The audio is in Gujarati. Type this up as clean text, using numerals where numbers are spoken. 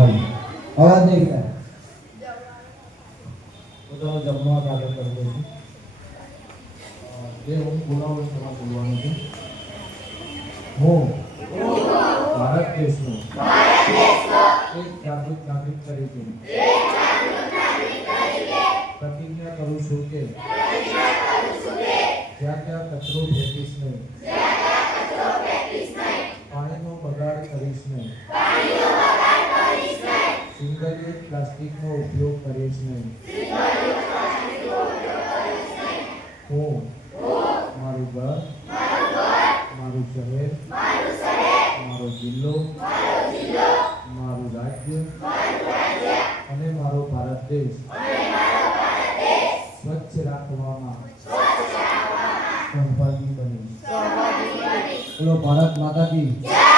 ખાલી અવાજ નહીં કરે પોતાનો જમવા કાર્ય કરી દઉં છું જે હું બોલાવું તમારે બોલવાનું છે હું ભારત દેશનો એક જાગૃત નાગરિક તરીકે પ્રતિજ્ઞા કરું છું કે જ્યાં ત્યાં કચરો ફેંકીશ નહીં, પાણીનો બગાડ કરીશ નહીં, સિંગલ યુઝ પ્લાસ્ટિકનો ઉપયોગ કરીશ નહીં. હું મારું ઘર, મારું શહેર, મારો જિલ્લો, મારું રાજ્ય અને મારો ભારત દેશ સ્વચ્છ રાખવામાં સહભાગી બનીશ. બોલો ભારત માતા કી જય.